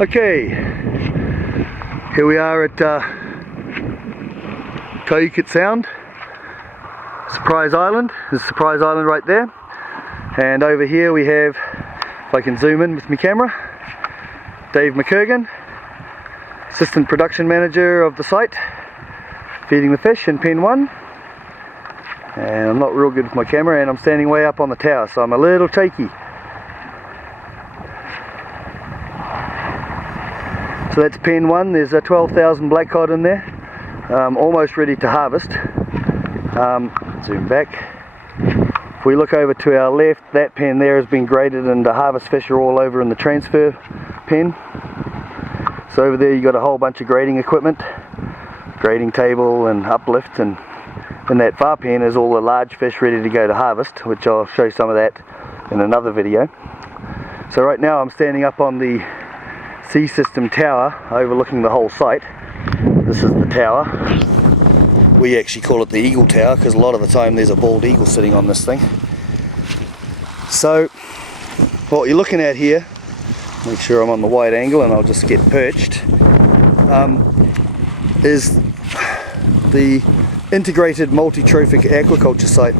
Okay, here we are at Kyuquot Sound, Surprise Island. There's Surprise Island right there, and over here we have, if I can zoom in with my camera, Dave McKergan, Assistant Production Manager of the site, feeding the fish in pen 1. And I'm not real good with my camera, and I'm standing way up on the tower, so I'm a little shaky. So that's pen 1. There's a 12,000 black cod in there, almost ready to harvest. Zoom back. If we look over to our left, that pen there has been graded, and the harvest fish are all over in the transfer pen. So over there you got a whole bunch of grading equipment, grading table and uplift, and in that far pen is all the large fish ready to go to harvest, which I'll show some of that in another video. So right now I'm standing up on the sea system tower overlooking the whole site. This is the tower. We actually call it the eagle tower because a lot of the time there's a bald eagle sitting on this thing. So what you're looking at here, make sure I'm on the wide angle and I'll just get perched, is the integrated multi-trophic aquaculture site,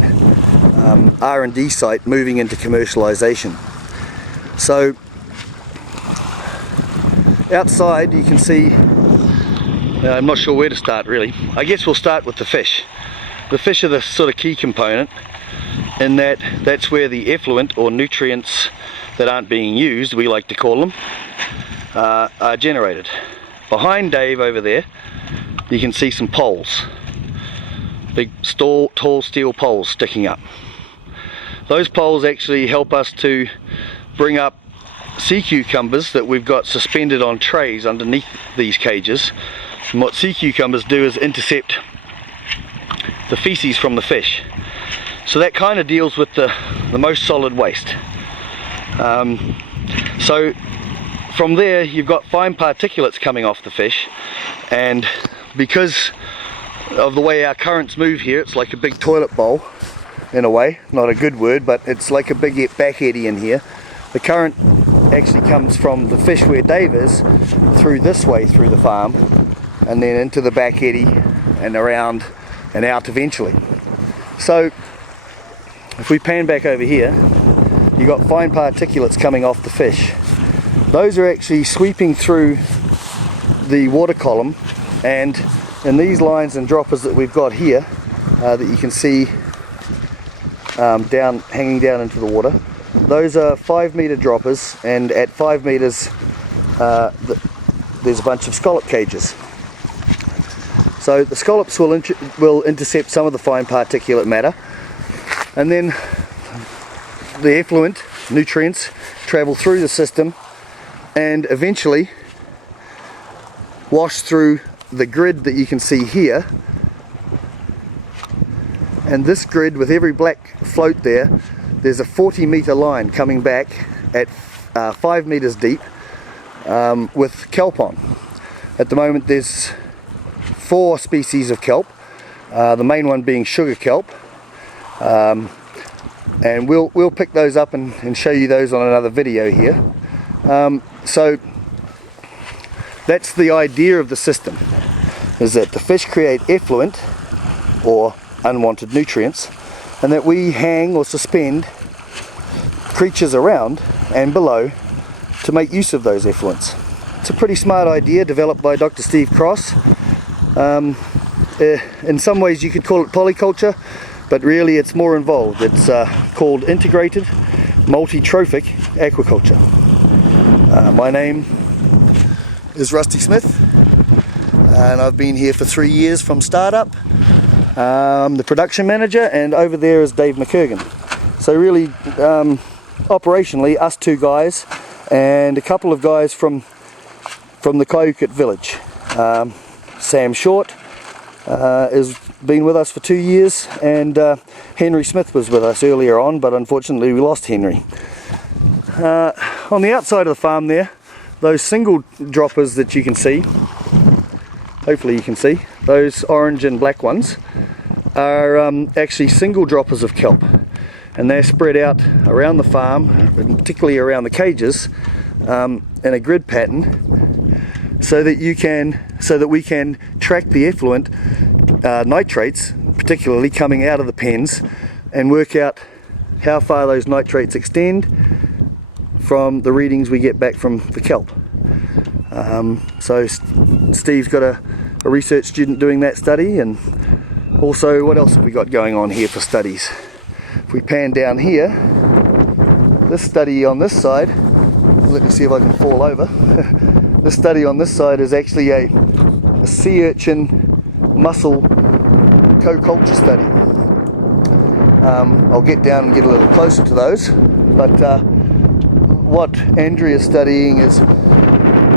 R&D site, moving into commercialization. So outside you can see, I'm not sure where to start really. I guess we'll start with the fish. The fish are the sort of key component, in that that's where the effluent or nutrients that aren't being used, we like to call them, are generated. Behind Dave over there you can see some poles, big tall steel poles sticking up. Those poles actually help us to bring up sea cucumbers that we've got suspended on trays underneath these cages. And what sea cucumbers do is intercept the feces from the fish. So that kind of deals with the most solid waste. So from there you've got fine particulates coming off the fish, and because of the way our currents move here, it's like a big toilet bowl in a way. Not a good word, but it's like a big back eddy in here. The current actually comes from the fish where Dave is, through this way through the farm, and then into the back eddy and around and out eventually. So if we pan back over here, you've got fine particulates coming off the fish. Those are actually sweeping through the water column, and in these lines and droppers that we've got here, that you can see hanging down into the water, those are 5-meter droppers, and at 5 meters there's a bunch of scallop cages. So the scallops will intercept some of the fine particulate matter, and then the effluent nutrients travel through the system and eventually wash through the grid that you can see here. And this grid, with every black float there's a 40-meter line coming back at 5 meters deep, with kelp on. At the moment there's 4 species of kelp, the main one being sugar kelp, and we'll pick those up and show you those on another video here. So that's the idea of the system, is that the fish create effluent or unwanted nutrients, and that we hang or suspend creatures around and below to make use of those effluents. It's a pretty smart idea, developed by Dr. Steve Cross. In some ways you could call it polyculture, but really it's more involved. It's called integrated multi-trophic aquaculture. My name is Rusty Smith, and I've been here for 3 years from startup. I'm the production manager, and over there is Dave McKergan. So really, operationally, us 2 guys and a couple of guys from the Kyuquot village. Sam Short has been with us for 2 years, and Henry Smith was with us earlier on, but unfortunately we lost Henry. On the outside of the farm there, those single droppers that you can see, hopefully you can see, those orange and black ones, are actually single droppers of kelp. and they're spread out around the farm, and particularly around the cages, in a grid pattern, so that we can track the effluent nitrates, particularly coming out of the pens, and work out how far those nitrates extend from the readings we get back from the kelp. So Steve's got a research student doing that study, and also what else have we got going on here for studies? If we pan down here, this study on this side, let me see if I can fall over. This study on this side is actually a sea urchin mussel co-culture study. I'll get down and get a little closer to those, but what Andrea's studying is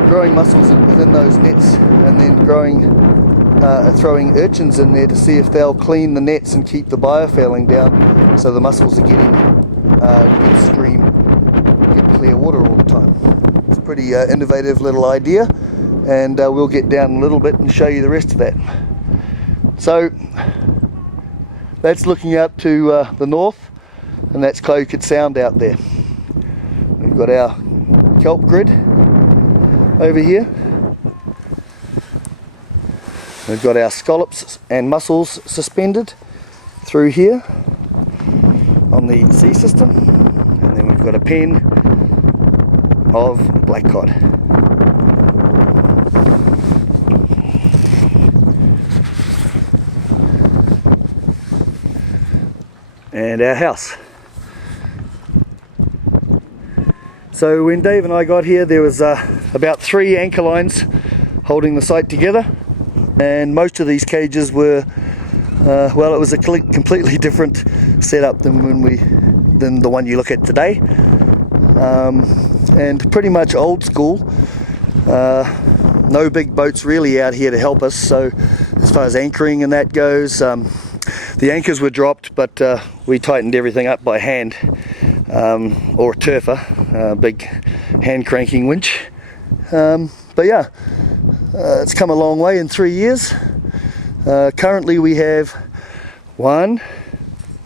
growing mussels within those nets, and then throwing urchins in there to see if they'll clean the nets and keep the biofouling down, so the mussels are getting good stream, good clear water all the time. It's a pretty innovative little idea, and we'll get down a little bit and show you the rest of that. So that's looking out to the north, and that's Kyuquot Sound out there. We've got our kelp grid over here. We've got our scallops and mussels suspended through here on the sea system, and then we've got a pen of black cod. And our house. So when Dave and I got here, there was about 3 anchor lines holding the site together, and most of these cages were well, it was a completely different setup than the one you look at today, and pretty much old school. No big boats really out here to help us, so as far as anchoring and that goes, the anchors were dropped, but we tightened everything up by hand, or a turfer, big hand cranking winch. But yeah, it's come a long way in 3 years. Currently we have 1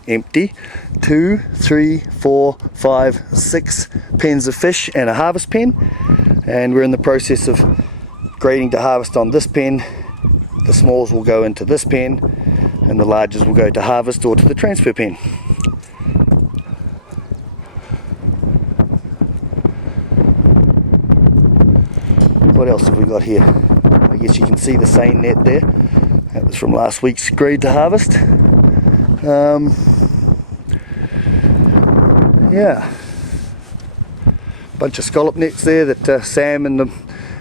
empty, 2, 3, 4, 5, 6 pens of fish and a harvest pen, and we're in the process of grading to harvest on this pen. The smalls will go into this pen, and the larges will go to harvest or to the transfer pen. What else have we got here? I guess you can see the seine net there. That was from last week's grade to harvest. Yeah, bunch of scallop nets there that Sam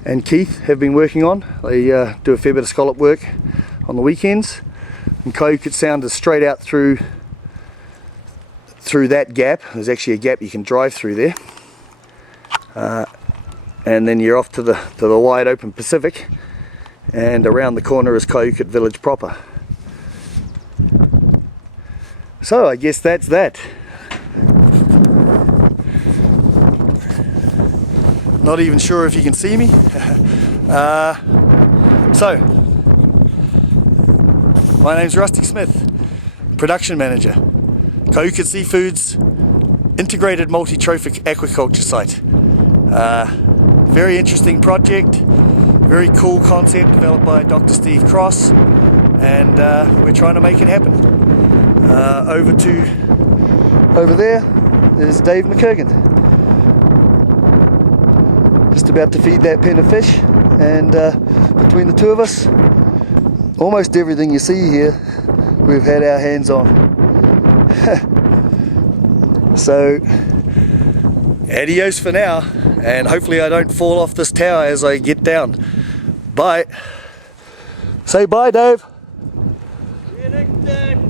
and Keith have been working on. They do a fair bit of scallop work on the weekends. And Kyuquot Sound is straight out through that gap. There's actually a gap you can drive through there, and then you're off to the wide open Pacific, and around the corner is Kyuquot village proper. So I guess that's that. Not even sure if you can see me. So my name's Rusty Smith, Production Manager, Kyuquot Seafood's integrated multi-trophic aquaculture site. Very interesting project, very cool concept developed by Dr. Steve Cross, and we're trying to make it happen. Over there is Dave McKergan, just about to feed that pen of fish, and between the two of us, almost everything you see here we've had our hands on. So adios for now, and hopefully I don't fall off this tower as I get down. Bye. Say bye, Dave. See you next time.